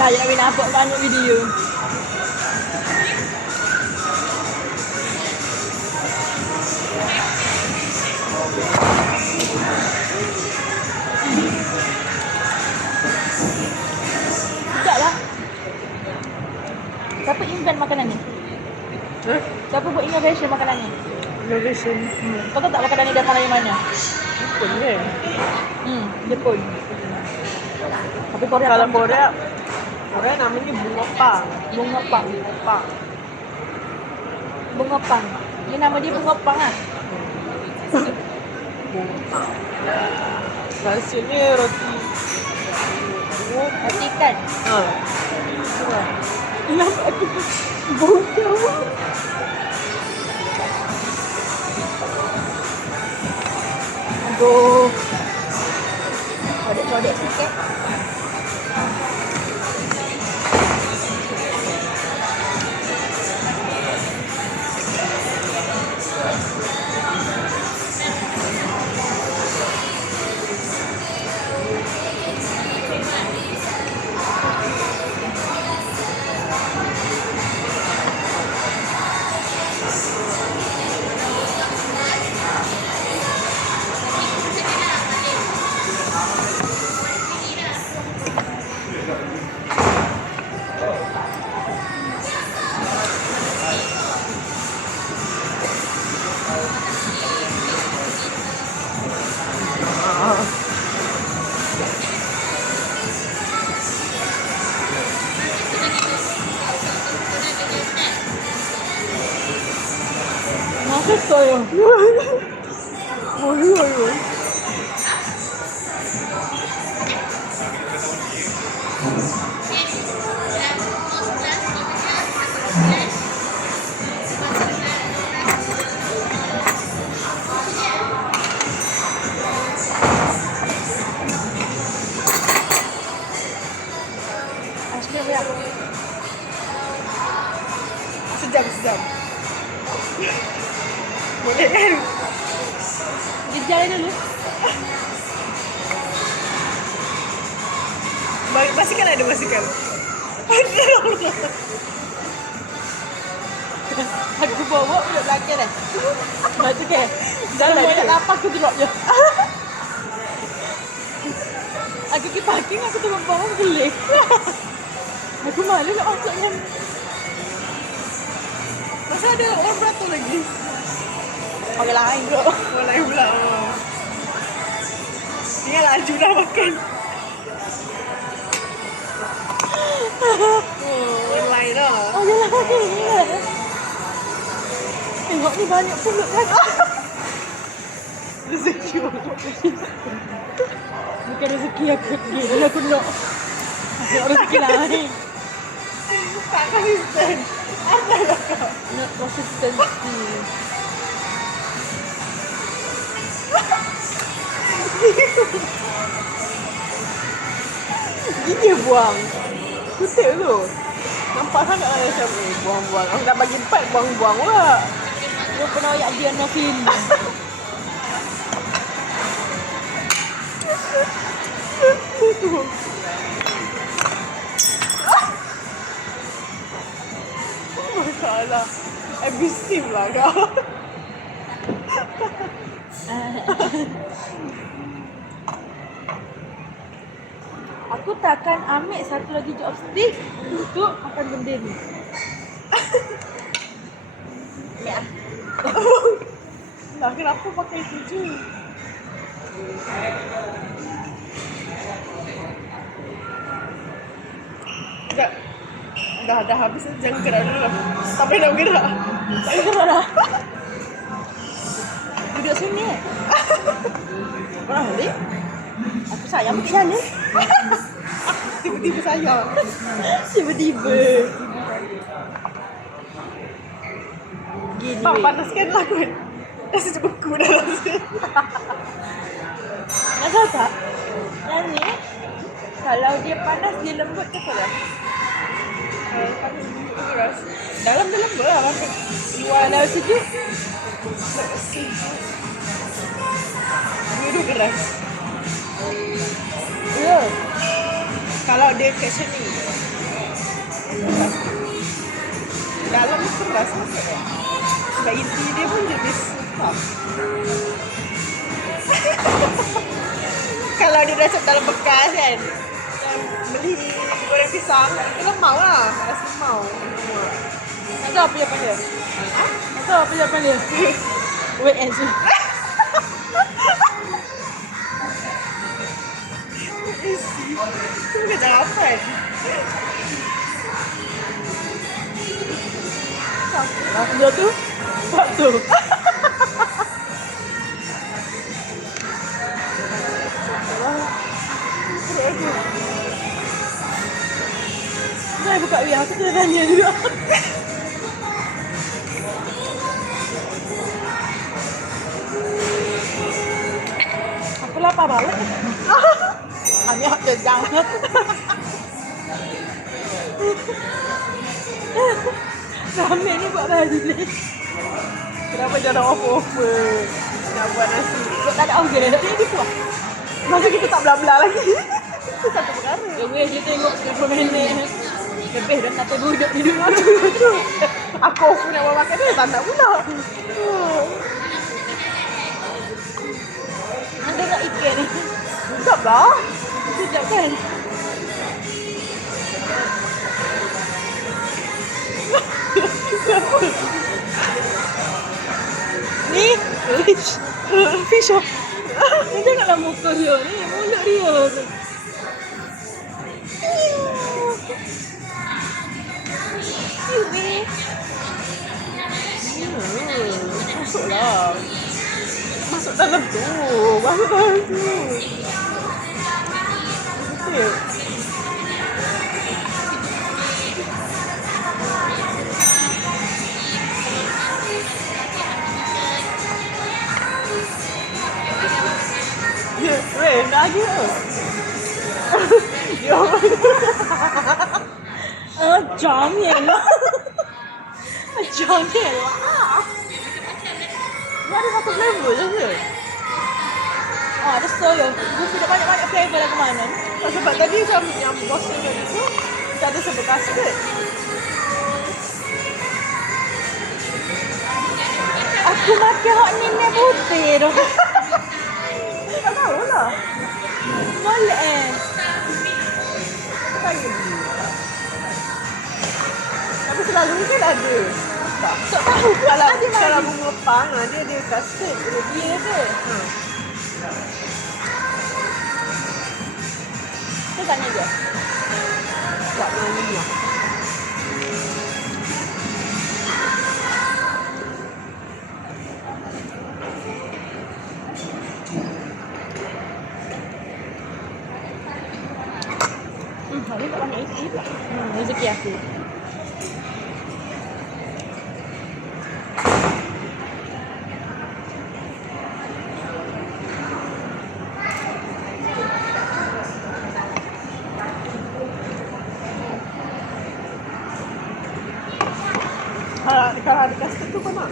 Saya nak nampak banyak video. Sekejap lah. Siapa invent makanan ni? Hah? Siapa buat innovation makanan ni? Innovation. Hmm. Kau tahu tak makanan ni datang dari mana? Pun kan? Hmm, Jepun. Tapi Korea Kalau Korea, Korea namanya bunga pang. bunga pang. Bunga pang. Bunga pang. Ni nama dia bunga pang ah. Bunga pang. Rahsianya roti. Bunga. Roti ikan. Ha. Nampak aku bodoh. Aduh. Kodek-kodek sikit. 맛있어요. Oi, oi, oi. Asli ya. Sejam, sejam. Boleh Kan? Dijai dulu. Ba- Basikal ada basikal. Aku bawa duduk belakang dah. Lepas tu ke? Dalam dia lapar aku drop je. aku pergi parking aku turun bawah aku lift. aku malu nak masuknya. Masa ada orang beratur lagi. Orang lain kot. Orang lain pula. Oh. Tinggal laju dah makan. Oh, orang lain dah. Orang lain. Tengok ni banyak pulut kan. Rezeki orang. Bukan rezeki aku ni. Bila aku nak. Nak rezeki lain. Tak konsisten. Apa dah kau? Not consistency. Buang. Kutip tu. Nampak sangat lah macam eh, buang-buang. Aku nak bagi empat, buang-buang pula. Dia pernah ayak dia no feeling. Masalah. Agresif lah kau. Aku takkan ambil satu lagi chopstick untuk makan benda ni. ya. Lah kenapa pakai tuju? Dah, dah, dah habis jangan gerak dulu lah. Tapi nak gerak. Tak boleh gerak dah. Duduk sini. Orang boleh? Aku sayang pergi sana. Tiba-tiba sayang. Tiba-tiba. Gini. Pak, panaskan lah kot. Rasa cukup dah rasa. Nak tahu tak? Yang ni kalau dia panas dia lembut ke dah? Eh, panas dulu keras. Dalam dia lembut lah. Luar dah sejuk. Dua-dua keras. Ya. Kalau dia kat sini, Dalam keras sangat ya. Sebab inti dia pun jenis. Kalau dia rasa dalam bekas kan, yang beli goreng pisang, kita mau lah. Rasa mau. Tak tahu apa jawapan dia. Tak tahu apa jawapan dia. Wait and see. Isi. Itu bukan jawapan. Dia tu. Sebab tu. Saya buka biar aku kena tanya juga. Aku lapar balik. Hanya sedang. Ramen ni buat baju ni. Kenapa jangan over-over? Nak buat nasi. Sebab tak ada. Tapi dia kuah. Masa kita tak bla-bla lagi. Itu satu perkara. Ya weh, dia tengok 10 minit. Lebih dah kata duduk di duduk. Aku over nak buat makan dia tak nak pula. Ada tak ikan ni? Tak lah. Sekejap kan? Ni fish. Fish oh. Ni janganlah muka dia ni. Mulut dia tu. Cute ni. Hmm, masuklah. Masuk dalam tu. Masuk dalam tu. cute. Wait, not you. Yo. Ờ, chó miệng quá. Chó miệng quá. Nó đi vào tụi lên mũi lên rồi. 아, 됐어. 여기, 여기, 빨리, 빨리, 오케이, 빨리, 그만은. Tak sebab tadi macam yang bos tadi tu kita ada sebekas ke? Aku makan hot ni putih tu. Tak tahu lah. Boleh eh. Saya beli. Tapi selalu ni kan ada. Tak. Tak tahu pula Kalau ada bunga pang ah, dia ada custard dia ada Dia ke? Ha. Kita tanya dia. Tak pernah minyak. Hmm, hari tak banyak isi pula. Hmm, rezeki aku. Kalau, kalau ada custard tu kau nak?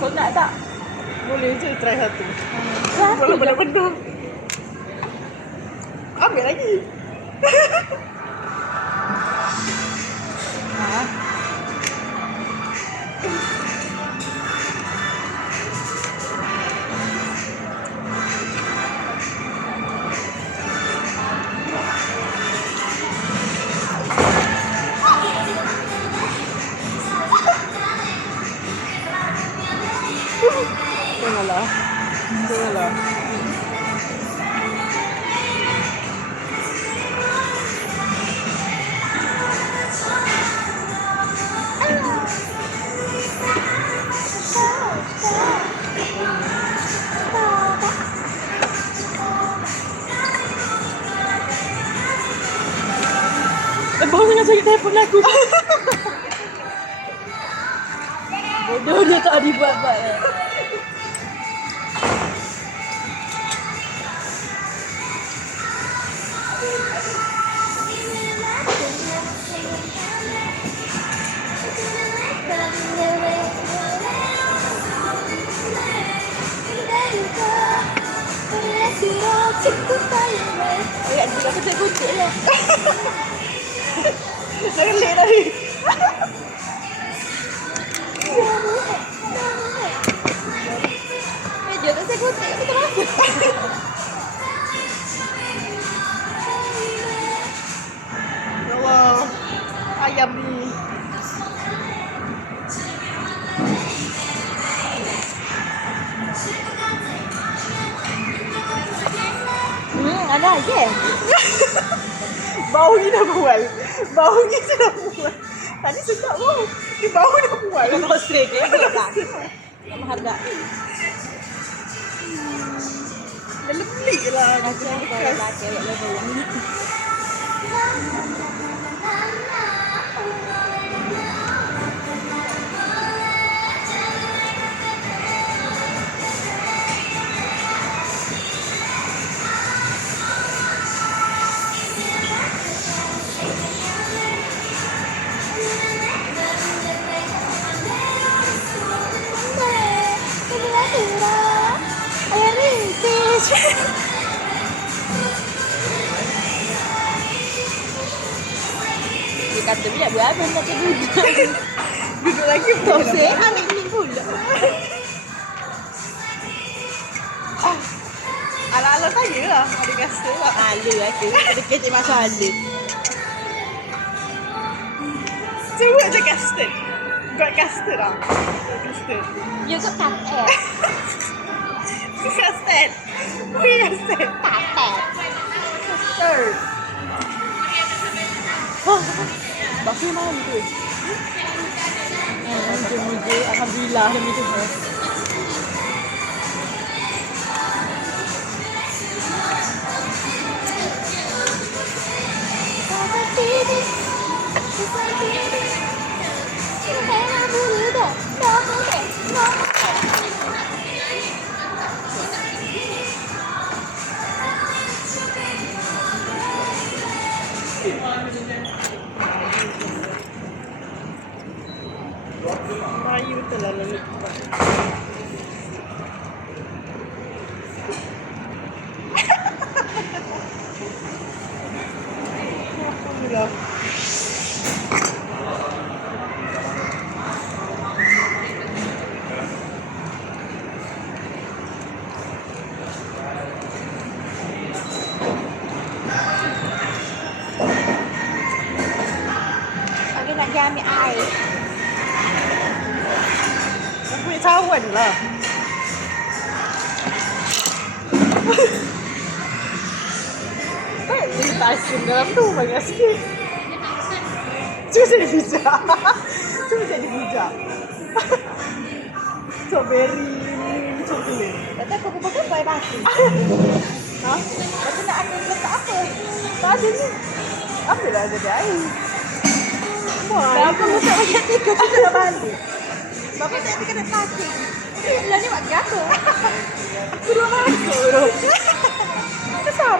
Kau nak tak? Boleh je try satu. Satu Kalau je. benda-benda. Ambil lagi. Ha? Janganlah. Lepas dengan cari telefon aku. Bodoh dia tak dibuat-buat eh. Eh, dia tak saya kucing. Aku tak masuk. Ya Allah. Ayam ni. Hmm, ada je. Bau ni dah bual. Bau ni dah bual. Tadi sedap bau. Ni bau dah bual. Kalau straight dia tak. Kamu harga. Dah lebih lah. Macam ni kalau pakai level ni. Dia kata bila berapa nak duduk. Duduk lagi Tak pun. sehat ni pula. Ala-ala saya lah. Ada rasa lah. Malu aku. Ada kecil masalah. Cuba je custard. Got custard lah. Custard. You got. Custard. พี่จะเสพปากแตกเออบอกพี่มากจริงจริง alhamdulillah na medyo tu banyak sikit. Cuba jadi bijak. Cuba jadi bijak. Strawberry coklat. Kata aku pakai pakai batu. Ha? Aku nak ambil letak apa? Tak ada ni. Apa dah jadi air? Wah, Dah aku letak banyak tiga kita dah balik. Bapak tak ada kena plastik. Lah ni buat apa? aku dah masuk. Kesam.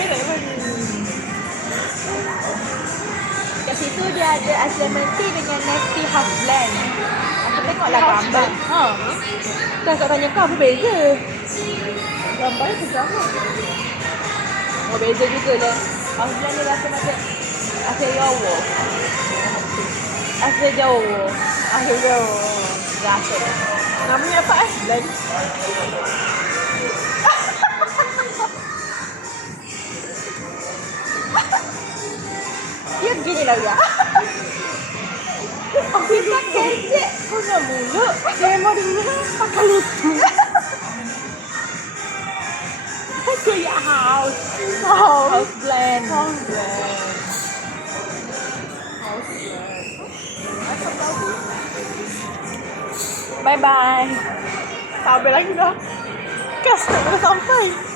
Direct mana Kat situ dia ada lemon tea dengan nasty half blend. Aku tengoklah gambar. Ha. Kan tak tanya kau apa beza? Gambarnya tu sama. Oh beza juga lah. Half blend ni rasa macam ais Jawa. Ais Jawa. Akhirnya. Rasa. Namanya apa eh? Blend. Dia begini lah ya. Kita kecek. Kau nak mulu. Saya mau dulu pakai lutu. Ke ya house. House. House blend. House blend. House blend. Macam bagus. Bye-bye. Sampai lagi dah. Kas tak boleh sampai.